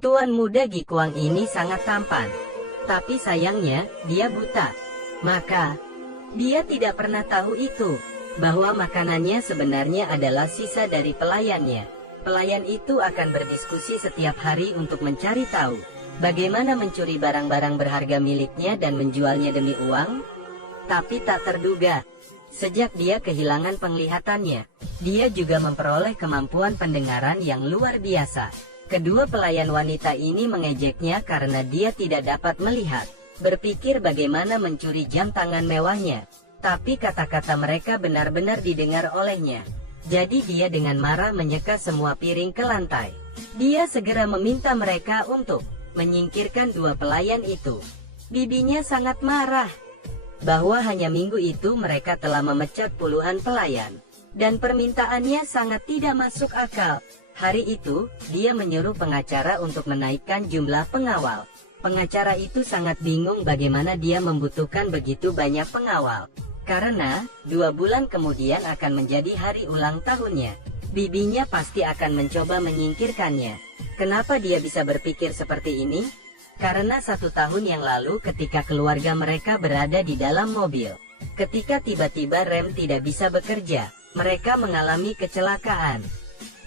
Tuan muda Gikuang ini sangat tampan. Tapi sayangnya, dia buta. Maka, dia tidak pernah tahu itu, bahwa makanannya sebenarnya adalah sisa dari pelayannya. Pelayan itu akan berdiskusi setiap hari untuk mencari tahu bagaimana mencuri barang-barang berharga miliknya dan menjualnya demi uang. Tapi tak terduga, sejak dia kehilangan penglihatannya, dia juga memperoleh kemampuan pendengaran yang luar biasa. Kedua pelayan wanita ini mengejeknya karena dia tidak dapat melihat, berpikir bagaimana mencuri jam tangan mewahnya. Tapi kata-kata mereka benar-benar didengar olehnya. Jadi dia dengan marah menyeka semua piring ke lantai. Dia segera meminta mereka untuk menyingkirkan dua pelayan itu. Bibinya sangat marah bahwa hanya minggu itu mereka telah memecat puluhan pelayan, dan permintaannya sangat tidak masuk akal. Hari itu, dia menyuruh pengacara untuk menaikkan jumlah pengawal. Pengacara itu sangat bingung bagaimana dia membutuhkan begitu banyak pengawal. Karena, 2 bulan kemudian akan menjadi hari ulang tahunnya. Bibinya pasti akan mencoba menyingkirkannya. Kenapa dia bisa berpikir seperti ini? Karena 1 tahun yang lalu ketika keluarga mereka berada di dalam mobil, ketika tiba-tiba rem tidak bisa bekerja, mereka mengalami kecelakaan.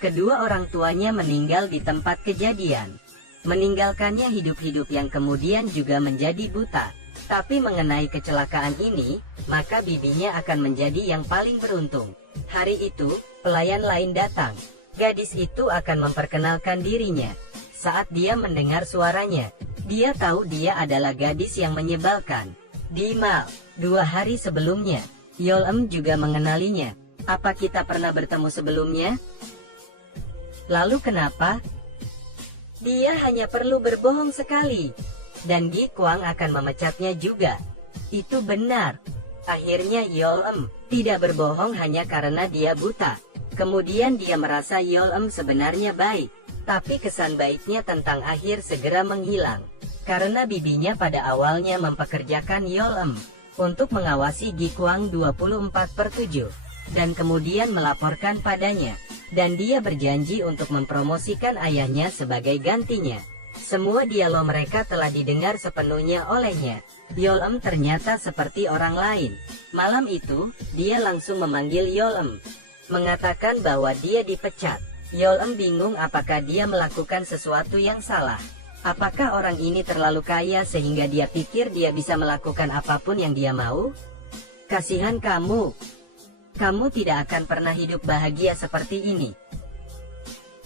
Kedua orang tuanya meninggal di tempat kejadian, meninggalkannya hidup-hidup yang kemudian juga menjadi buta. Tapi mengenai kecelakaan ini, maka bibinya akan menjadi yang paling beruntung. Hari itu, pelayan lain datang. Gadis itu akan memperkenalkan dirinya. Saat dia mendengar suaranya, dia tahu dia adalah gadis yang menyebalkan. Di mal, 2 hari sebelumnya, Yol-em juga mengenalinya. Apa kita pernah bertemu sebelumnya? Lalu kenapa? Dia hanya perlu berbohong sekali, dan Gikuang akan memecatnya juga. Itu benar. Akhirnya Yol-em tidak berbohong hanya karena dia buta. Kemudian dia merasa Yol-em sebenarnya baik. Tapi kesan baiknya tentang akhir segera menghilang. Karena bibinya pada awalnya mempekerjakan Yol-em untuk mengawasi Gikuang 24/7. Dan kemudian melaporkan padanya. Dan dia berjanji untuk mempromosikan ayahnya sebagai gantinya. Semua dialog mereka telah didengar sepenuhnya olehnya. Yol-em ternyata seperti orang lain. Malam itu, dia langsung memanggil Yol-em, mengatakan bahwa dia dipecat. Yol-em bingung apakah dia melakukan sesuatu yang salah. Apakah orang ini terlalu kaya sehingga dia pikir dia bisa melakukan apapun yang dia mau? Kasihan kamu. Kamu tidak akan pernah hidup bahagia seperti ini.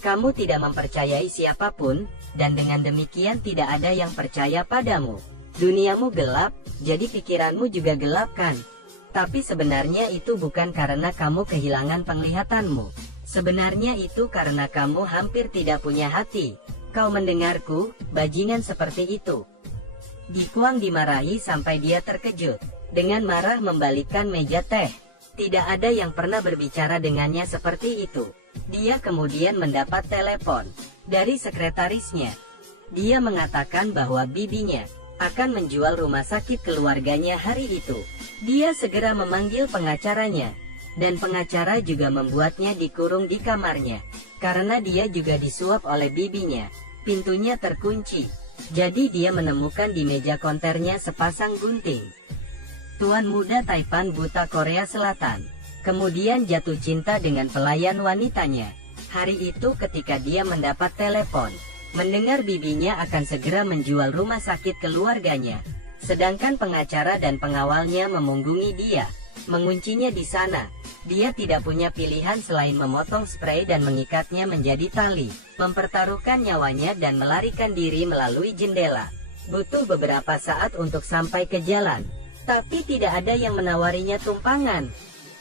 Kamu tidak mempercayai siapapun, dan dengan demikian tidak ada yang percaya padamu. Duniamu gelap, jadi pikiranmu juga gelap kan? Tapi sebenarnya itu bukan karena kamu kehilangan penglihatanmu. Sebenarnya itu karena kamu hampir tidak punya hati. Kau mendengarku, bajingan seperti itu. Gikuang dimarahi sampai dia terkejut. Dengan marah membalikkan meja teh. Tidak ada yang pernah berbicara dengannya seperti itu. Dia kemudian mendapat telepon dari sekretarisnya. Dia mengatakan bahwa bibinya akan menjual rumah sakit keluarganya hari itu. Dia segera memanggil pengacaranya, dan pengacara juga membuatnya dikurung di kamarnya. Karena dia juga disuap oleh bibinya, pintunya terkunci. Jadi dia menemukan di meja konternya sepasang gunting. Tuan muda Taipan buta Korea Selatan kemudian jatuh cinta dengan pelayan wanitanya. Hari itu ketika dia mendapat telepon, mendengar bibinya akan segera menjual rumah sakit keluarganya. Sedangkan pengacara dan pengawalnya memunggungi dia, menguncinya di sana. Dia tidak punya pilihan selain memotong spray dan mengikatnya menjadi tali, mempertaruhkan nyawanya dan melarikan diri melalui jendela. Butuh beberapa saat untuk sampai ke jalan. Tapi tidak ada yang menawarinya tumpangan.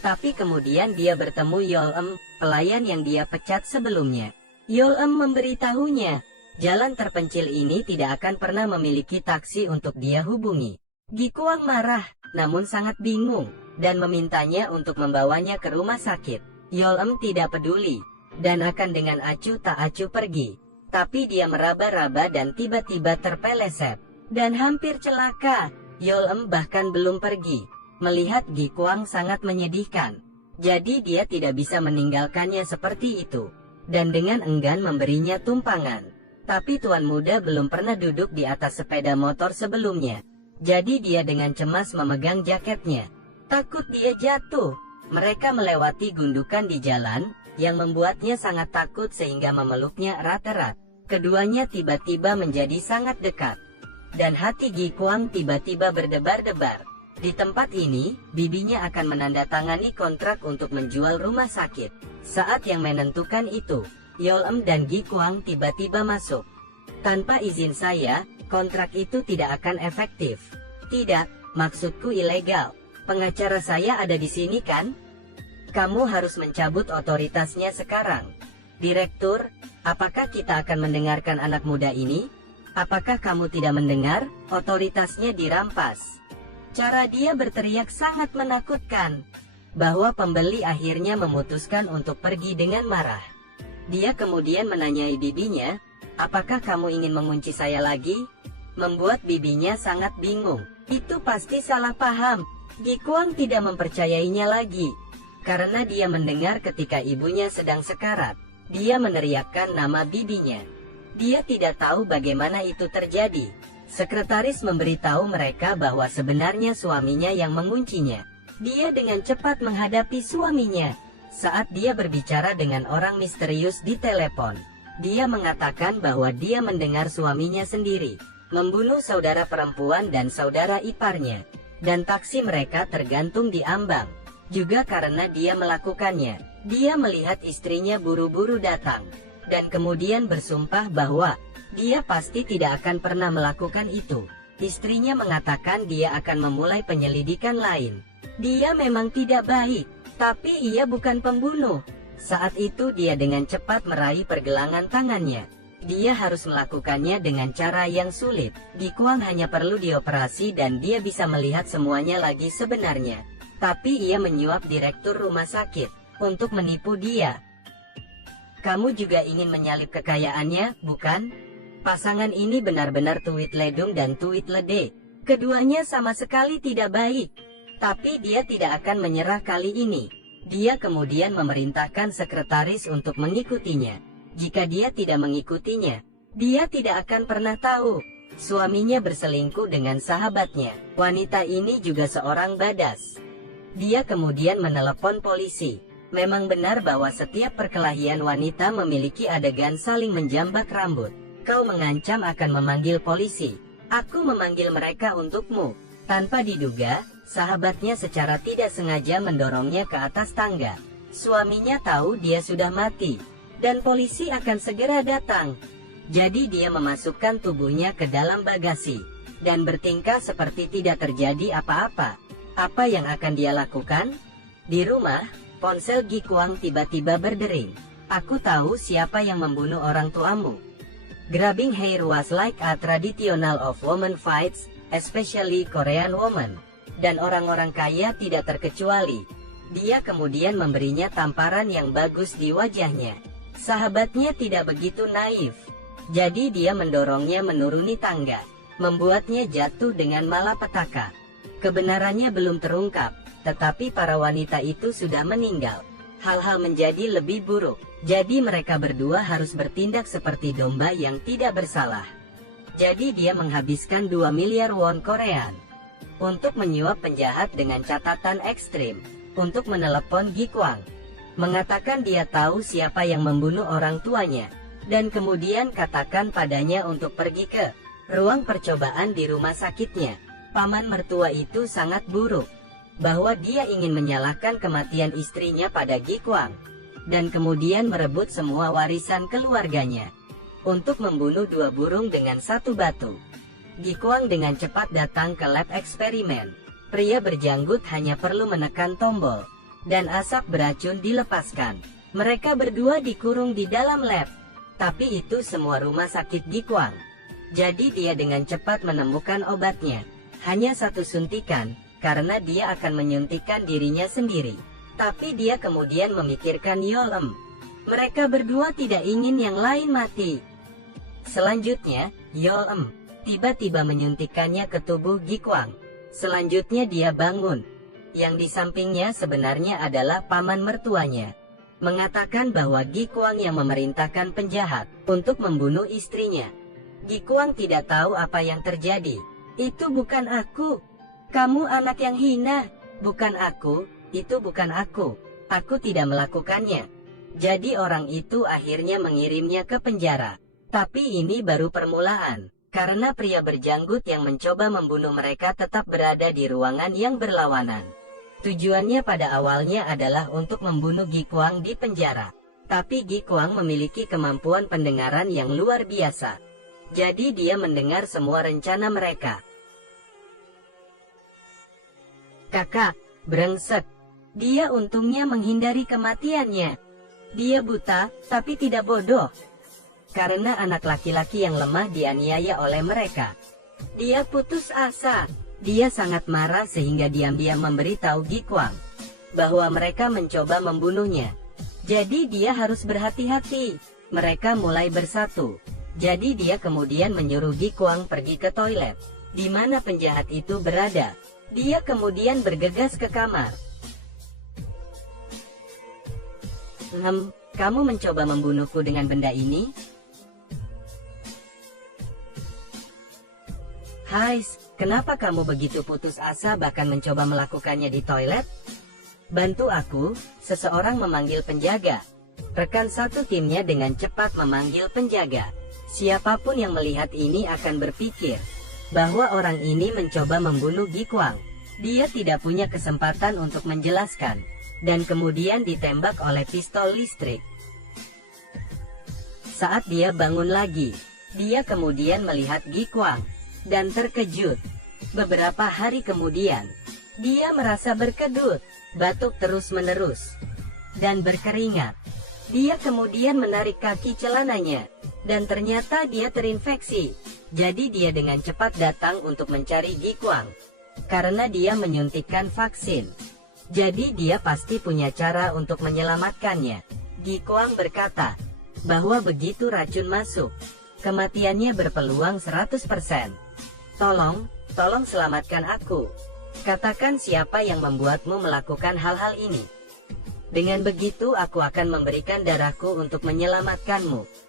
Tapi kemudian dia bertemu Yol-em, pelayan yang dia pecat sebelumnya. Yol-em memberitahunya, jalan terpencil ini tidak akan pernah memiliki taksi untuk dia hubungi. Gikuang marah, namun sangat bingung, dan memintanya untuk membawanya ke rumah sakit. Yol-em tidak peduli, dan akan dengan acuh tak acuh pergi. Tapi dia meraba-raba dan tiba-tiba terpeleset, dan hampir celaka. Yol-em bahkan belum pergi. Melihat Gikuang sangat menyedihkan. Jadi dia tidak bisa meninggalkannya seperti itu. Dan dengan enggan memberinya tumpangan. Tapi tuan muda belum pernah duduk di atas sepeda motor sebelumnya. Jadi dia dengan cemas memegang jaketnya. Takut dia jatuh. Mereka melewati gundukan di jalan, yang membuatnya sangat takut sehingga memeluknya erat-erat. Keduanya tiba-tiba menjadi sangat dekat. Dan hati Gi Kuang tiba-tiba berdebar-debar. Di tempat ini, bibinya akan menandatangani kontrak untuk menjual rumah sakit. Saat yang menentukan itu, Yol-em dan Gi Kuang tiba-tiba masuk. Tanpa izin saya, kontrak itu tidak akan efektif. Tidak, maksudku ilegal. Pengacara saya ada di sini kan? Kamu harus mencabut otoritasnya sekarang. Direktur, apakah kita akan mendengarkan anak muda ini? Apakah kamu tidak mendengar? Otoritasnya dirampas. Cara dia berteriak sangat menakutkan, bahwa pembeli akhirnya memutuskan untuk pergi dengan marah. Dia kemudian menanyai bibinya, apakah kamu ingin mengunci saya lagi? Membuat bibinya sangat bingung. Itu pasti salah paham. Gi Kuang tidak mempercayainya lagi, karena dia mendengar ketika ibunya sedang sekarat. Dia meneriakkan nama bibinya. Dia tidak tahu bagaimana itu terjadi. Sekretaris memberitahu mereka bahwa sebenarnya suaminya yang menguncinya. Dia dengan cepat menghadapi suaminya. Saat dia berbicara dengan orang misterius di telepon, dia mengatakan bahwa dia mendengar suaminya sendiri membunuh saudara perempuan dan saudara iparnya. Dan taksi mereka tergantung di ambang. Juga karena dia melakukannya, dia melihat istrinya buru-buru datang. Dan kemudian bersumpah bahwa dia pasti tidak akan pernah melakukan itu. Istrinya mengatakan dia akan memulai penyelidikan lain. Dia memang tidak baik, tapi ia bukan pembunuh. Saat itu dia dengan cepat meraih pergelangan tangannya. Dia harus melakukannya dengan cara yang sulit. Gi Kuang hanya perlu dioperasi dan dia bisa melihat semuanya lagi sebenarnya. Tapi ia menyuap direktur rumah sakit untuk menipu dia. Kamu juga ingin menyalip kekayaannya, bukan? Pasangan ini benar-benar tuit ledung dan tuit lede. Keduanya sama sekali tidak baik. Tapi dia tidak akan menyerah kali ini. Dia kemudian memerintahkan sekretaris untuk mengikutinya. Jika dia tidak mengikutinya, dia tidak akan pernah tahu suaminya berselingkuh dengan sahabatnya. Wanita ini juga seorang badas. Dia kemudian menelepon polisi. Memang benar bahwa setiap perkelahian wanita memiliki adegan saling menjambak rambut. Kau mengancam akan memanggil polisi. Aku memanggil mereka untukmu. Tanpa diduga, sahabatnya secara tidak sengaja mendorongnya ke atas tangga. Suaminya tahu dia sudah mati, dan polisi akan segera datang. Jadi dia memasukkan tubuhnya ke dalam bagasi, dan bertingkah seperti tidak terjadi apa-apa. Apa yang akan dia lakukan? Di rumah, ponsel Gi Kuang tiba-tiba berdering. Aku tahu siapa yang membunuh orang tuamu. Grabbing hair was like a traditional of woman fights, especially Korean woman. Dan orang-orang kaya tidak terkecuali. Dia kemudian memberinya tamparan yang bagus di wajahnya. Sahabatnya tidak begitu naif. Jadi dia mendorongnya menuruni tangga, membuatnya jatuh dengan malapetaka. Kebenarannya belum terungkap, tetapi para wanita itu sudah meninggal. Hal-hal menjadi lebih buruk. Jadi mereka berdua harus bertindak seperti domba yang tidak bersalah. Jadi dia menghabiskan 2 miliar won Korean untuk menyuap penjahat dengan catatan ekstrim, untuk menelepon Gi Kuang, mengatakan dia tahu siapa yang membunuh orang tuanya, dan kemudian katakan padanya untuk pergi ke ruang percobaan di rumah sakitnya. Paman mertua itu sangat buruk, bahwa dia ingin menyalahkan kematian istrinya pada Gi Kuang, dan kemudian merebut semua warisan keluarganya, untuk membunuh 2 burung dengan 1 batu. Gi Kuang dengan cepat datang ke lab eksperimen. Pria berjanggut hanya perlu menekan tombol, dan asap beracun dilepaskan. Mereka berdua dikurung di dalam lab. Tapi itu semua rumah sakit Gi Kuang. Jadi dia dengan cepat menemukan obatnya. Hanya 1 suntikan, karena dia akan menyuntikkan dirinya sendiri. Tapi dia kemudian memikirkan Yol-em. Mereka berdua tidak ingin yang lain mati. Selanjutnya, Yol-em tiba-tiba menyuntikkannya ke tubuh Gi Kuang. Selanjutnya dia bangun. Yang di sampingnya sebenarnya adalah paman mertuanya. mengatakan bahwa Gi Kuang yang memerintahkan penjahat untuk membunuh istrinya. Gi Kuang tidak tahu apa yang terjadi. Itu bukan aku. Kamu anak yang hina. Bukan aku, itu bukan aku. Aku tidak melakukannya. Jadi orang itu akhirnya mengirimnya ke penjara. Tapi ini baru permulaan. Karena pria berjanggut yang mencoba membunuh mereka tetap berada di ruangan yang berlawanan. Tujuannya pada awalnya adalah untuk membunuh Gi Kuang di penjara. Tapi Gi Kuang memiliki kemampuan pendengaran yang luar biasa. Jadi dia mendengar semua rencana mereka. Kakak, brengsek. Dia untungnya menghindari kematiannya. Dia buta, tapi tidak bodoh. Karena anak laki-laki yang lemah dianiaya oleh mereka. Dia putus asa. Dia sangat marah sehingga diam-diam memberitahu Gi Kuang bahwa mereka mencoba membunuhnya. Jadi dia harus berhati-hati. Mereka mulai bersatu. Jadi dia kemudian menyuruh Gi Kuang pergi ke toilet, di mana penjahat itu berada. Dia kemudian bergegas ke kamar. Kamu mencoba membunuhku dengan benda ini? Hais, kenapa kamu begitu putus asa bahkan mencoba melakukannya di toilet? Bantu aku, seseorang memanggil penjaga. Rekan satu timnya dengan cepat memanggil penjaga. Siapapun yang melihat ini akan berpikir bahwa orang ini mencoba membunuh Gi Kuang. Dia tidak punya kesempatan untuk menjelaskan, dan kemudian ditembak oleh pistol listrik. Saat dia bangun lagi, dia kemudian melihat Gi Kuang dan terkejut. Beberapa hari kemudian, dia merasa berkedut, batuk terus-menerus, dan berkeringat. Dia kemudian menarik kaki celananya, dan ternyata dia terinfeksi. Jadi dia dengan cepat datang untuk mencari Gi Kuang, karena dia menyuntikkan vaksin. Jadi dia pasti punya cara untuk menyelamatkannya. Gi Kuang berkata bahwa begitu racun masuk, kematiannya berpeluang 100%. Tolong selamatkan aku. Katakan siapa yang membuatmu melakukan hal-hal ini. Dengan begitu aku akan memberikan darahku untuk menyelamatkanmu.